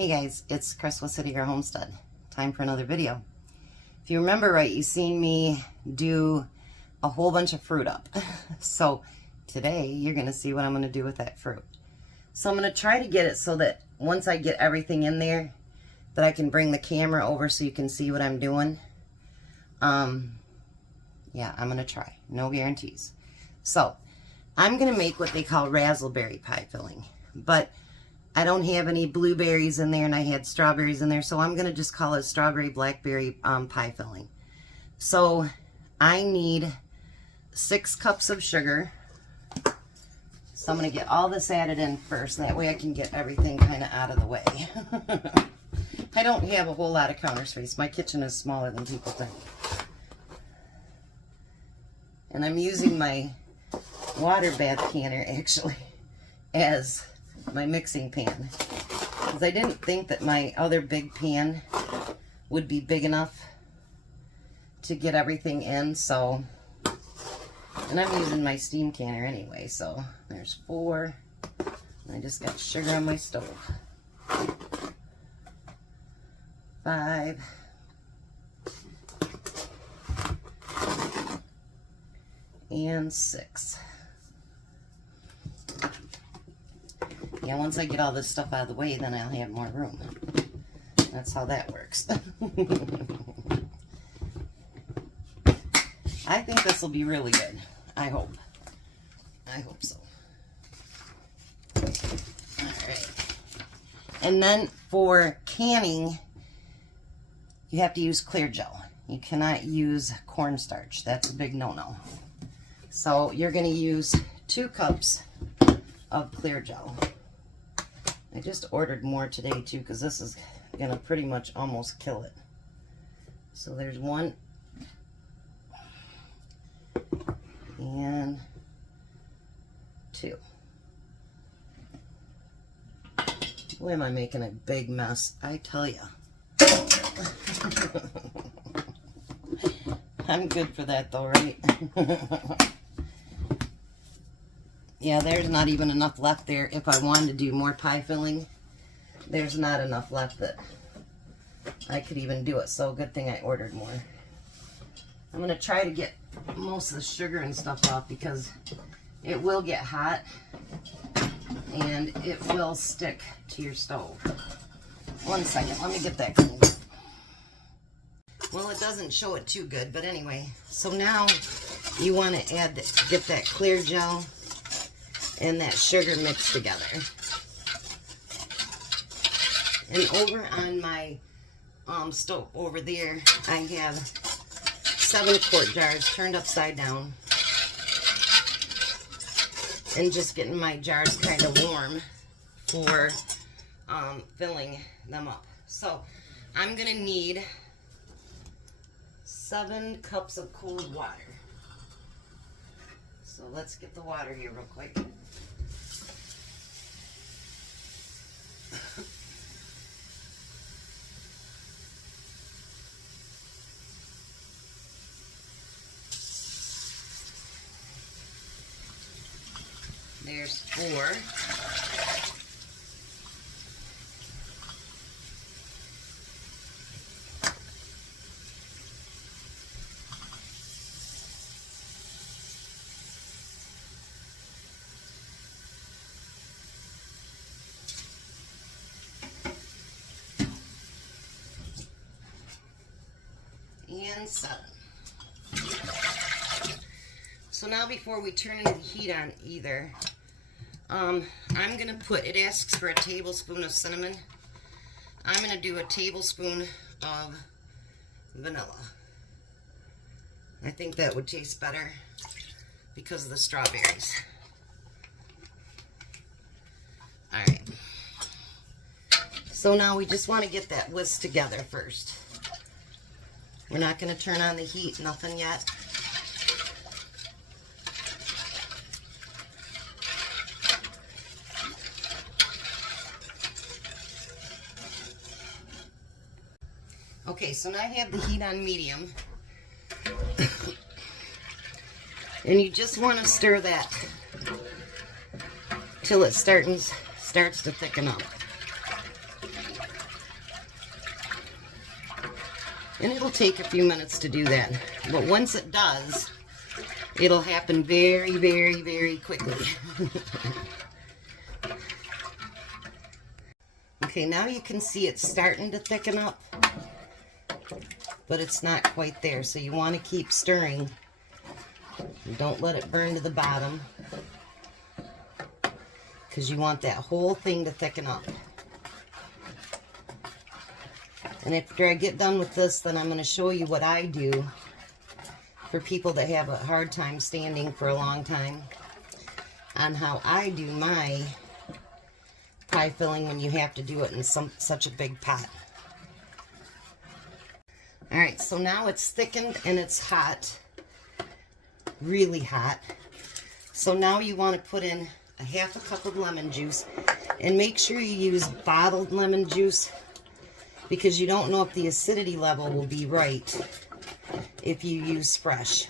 Hey guys, it's Crestwood City, your homestead. Time for another video. If you remember right, you seen me do a whole bunch of fruit up. So today you're going to see what I'm going to do with that fruit. So I'm going to try to get it so that once I get everything in there, that I can bring the camera over so you can see what I'm doing. Yeah, I'm going to try. No guarantees. So I'm going to make what they call raspberry pie filling. But I don't have any blueberries in there, and I had strawberries in there, so I'm going to just call it strawberry blackberry pie filling. So I need 6 cups of sugar. So I'm going to get all this added in first, that way I can get everything kind of out of the way. I don't have a whole lot of counter space. My kitchen is smaller than people think. And I'm using my water bath canner, actually, as my mixing pan, because I didn't think that my other big pan would be big enough to get everything in. So, and I'm using my steam canner anyway, so there's 4. And I just got sugar on my stove. 5. And 6. Yeah, once I get all this stuff out of the way, then I'll have more room. That's how that works. I think this will be really good. I hope. I hope so. Alright. And then for canning, you have to use clear gel. You cannot use cornstarch. That's a big no-no. So you're going to use 2 cups of clear gel. I just ordered more today too, because this is going to pretty much almost kill it. So there's 1. And 2. Boy, am I making a big mess, I tell ya. I'm good for that though, right? Yeah, there's not even enough left there. If I wanted to do more pie filling, there's not enough left that I could even do it. So good thing I ordered more. I'm going to try to get most of the sugar and stuff off, because it will get hot and it will stick to your stove. 1 second, let me get that cleaned up. Well, it doesn't show it too good, but anyway. So now you want to get that clear gel and that sugar mixed together. And over on my stove over there, I have 7-quart jars turned upside down, and just getting my jars kind of warm for filling them up. So I'm gonna need 7 cups of cold water. So let's get the water here real quick. There's 4. And 7. So now, before we turn the heat on either, I'm going to put, it asks for a tablespoon of cinnamon. I'm going to do a tablespoon of vanilla. I think that would taste better because of the strawberries. Alright. So now we just want to get that whisk together first. We're not going to turn on the heat, nothing yet. Okay, so now I have the heat on medium. And you just want to stir that till it starts to thicken up. And it'll take a few minutes to do that. But once it does, it'll happen very, very, very quickly. Okay, now you can see it's starting to thicken up, but it's not quite there. So you want to keep stirring. Don't let it burn to the bottom, because you want that whole thing to thicken up. And after I get done with this, then I'm going to show you what I do for people that have a hard time standing for a long time, on how I do my pie filling when you have to do it in such a big pot. Alright, so now it's thickened and it's hot, really hot. So now you want to put in a half a cup of lemon juice, and make sure you use bottled lemon juice, because you don't know if the acidity level will be right if you use fresh.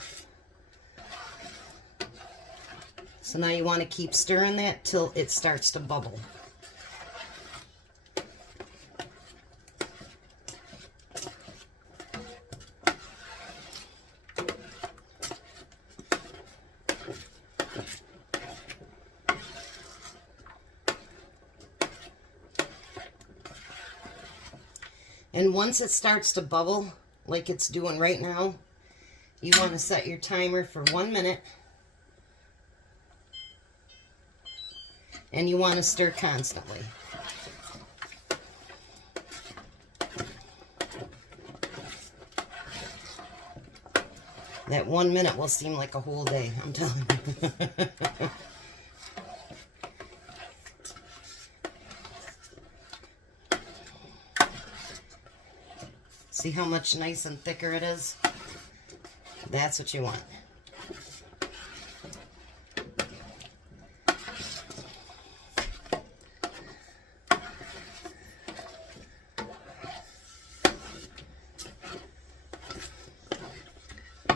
So now you want to keep stirring that till it starts to bubble. And once it starts to bubble, like it's doing right now, you want to set your timer for 1 minute. And you want to stir constantly. That 1 minute will seem like a whole day, I'm telling you. See how much nice and thicker it is? That's what you want.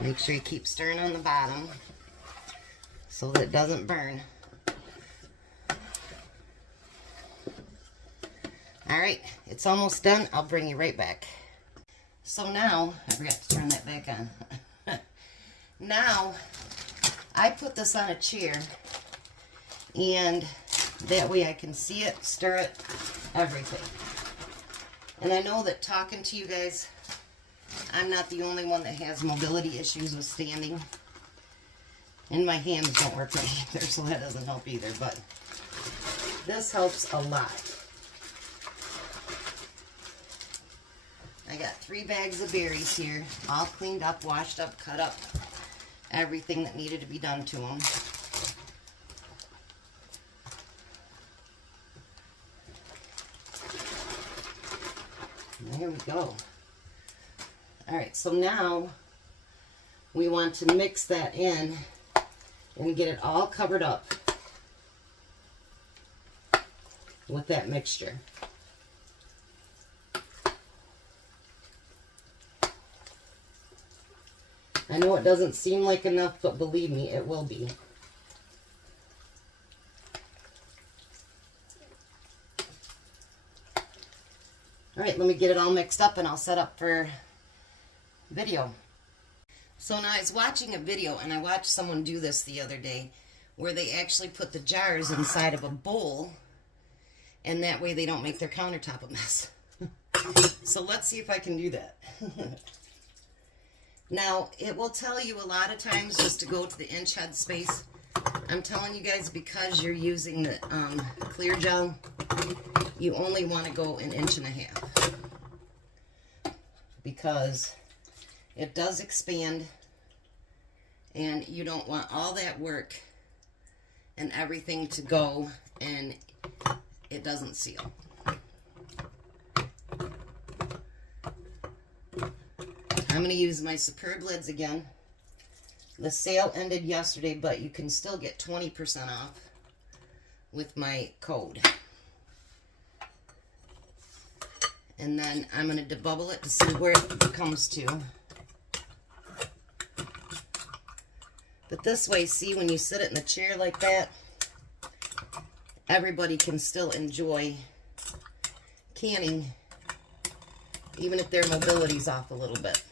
Make sure you keep stirring on the bottom so that it doesn't burn. Alright, it's almost done. I'll bring you right back. So now, I forgot to turn that back on. Now, I put this on a chair, and that way I can see it, stir it, everything. And I know that talking to you guys, I'm not the only one that has mobility issues with standing. And my hands don't work right either, so that doesn't help either. But this helps a lot. I got 3 bags of berries here, all cleaned up, washed up, cut up, everything that needed to be done to them. And there we go. Alright, so now we want to mix that in and get it all covered up with that mixture. I know it doesn't seem like enough, but believe me, it will be. Alright, let me get it all mixed up and I'll set up for video. So now I was watching a video, and I watched someone do this the other day, where they actually put the jars inside of a bowl, and that way they don't make their countertop a mess. So let's see if I can do that. Now, it will tell you a lot of times just to go to the inch head space. I'm telling you guys, because you're using the clear gel, you only want to go 1.5 inches, because it does expand, and you don't want all that work and everything to go and it doesn't seal. I'm going to use my Superb lids again. The sale ended yesterday, but you can still get 20% off with my code. And then I'm going to debubble it to see where it comes to. But this way, see, when you sit it in the chair like that, everybody can still enjoy canning even if their mobility's off a little bit.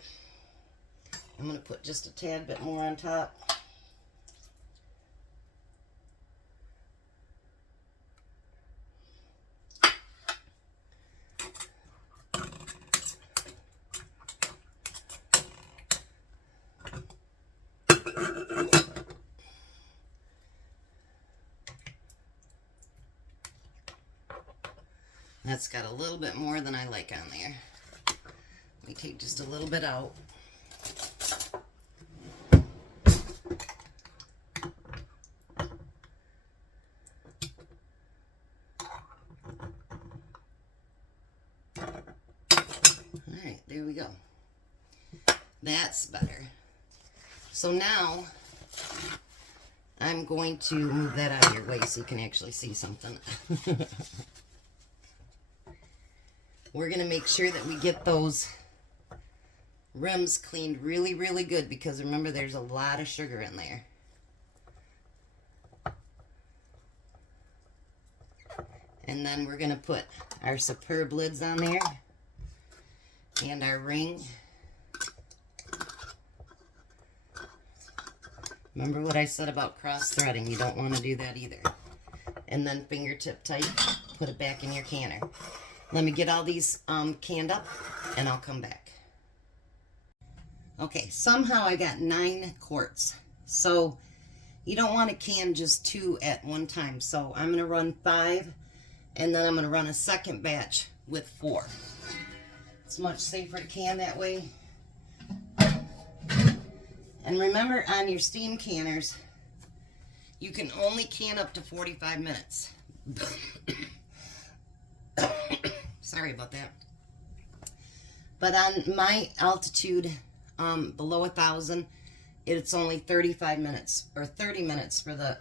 I'm going to put just a tad bit more on top. That's got a little bit more than I like on there. Let me take just a little bit out. Alright, there we go. That's better. So now I'm going to move that out of your way so you can actually see something. We're going to make sure that we get those rims cleaned really, really good, because remember, there's a lot of sugar in there. And then we're going to put our superb lids on there and our ring. Remember what I said about cross threading? You don't want to do that either. And then fingertip tight, put it back in your canner. Let me get all these canned up, and I'll come back. Okay, somehow I got 9 quarts. So you don't want to can just 2 at one time. So I'm going to run 5, and then I'm going to run a second batch with 4. It's much safer to can that way. And remember, on your steam canners, you can only can up to 45 minutes. Sorry about that. But on my altitude, below 1,000, it's only 35 minutes or 30 minutes for the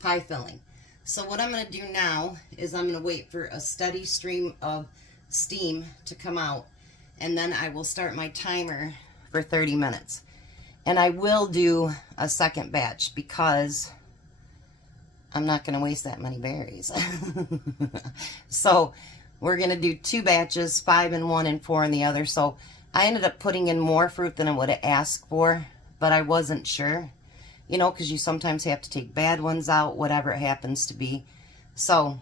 pie filling. So what I'm going to do now is I'm going to wait for a steady stream of steam to come out, and then I will start my timer for 30 minutes. And I will do a second batch because I'm not going to waste that many berries. So we're going to do 2 batches, 5 in one and 4 in the other. So I ended up putting in more fruit than I would have asked for, but I wasn't sure, you know, because you sometimes have to take bad ones out, whatever it happens to be. So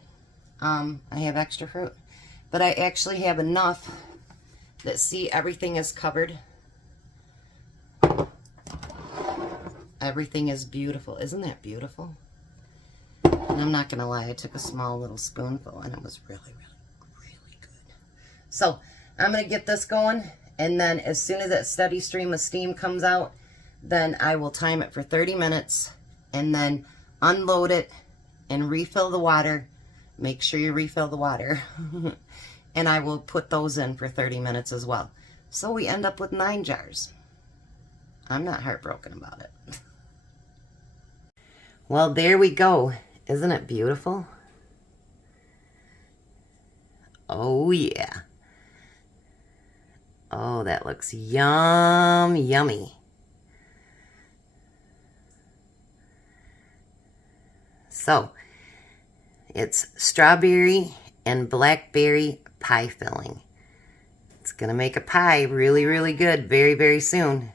I have extra fruit, but I actually have enough that, see, everything is covered. Everything is beautiful. Isn't that beautiful? And I'm not going to lie, I took a small little spoonful and it was really, really, really good. So I'm going to get this going, and then as soon as that steady stream of steam comes out, then I will time it for 30 minutes and then unload it and refill the water. Make sure you refill the water. And I will put those in for 30 minutes as well. So we end up with 9 jars. I'm not heartbroken about it. Well, there we go. Isn't it beautiful? Oh, yeah. Oh, that looks yummy. So, it's strawberry and blackberry pie filling. It's going to make a pie really, really good very, very soon.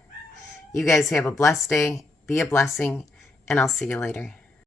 You guys have a blessed day. Be a blessing, and I'll see you later.